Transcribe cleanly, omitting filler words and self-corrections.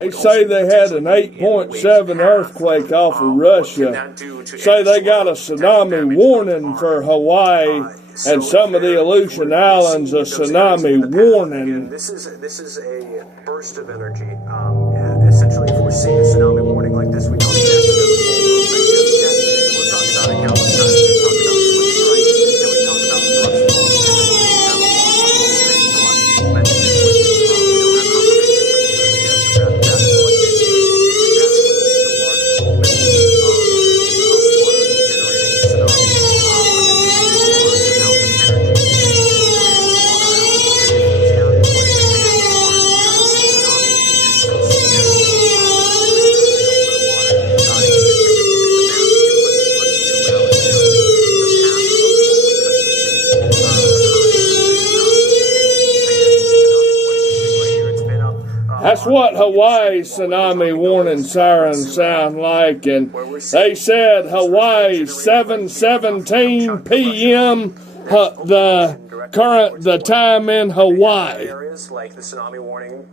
They say they had an 8.7 earthquake off of Russia. Say they got a tsunami warning for Hawaii and some of the Aleutian Islands, a tsunami warning. This is a burst of energy. Essentially, if we're seeing a tsunami warning like this, we don't need to have the full movement just yet. We've talked about it countless times. We've talked about swing strikes, and we've talked about thrust faults. That's what Hawaii's tsunami warning sirens sound like, and they said Hawaii 7:17 p.m. the time in Hawaii. Areas like the tsunami warning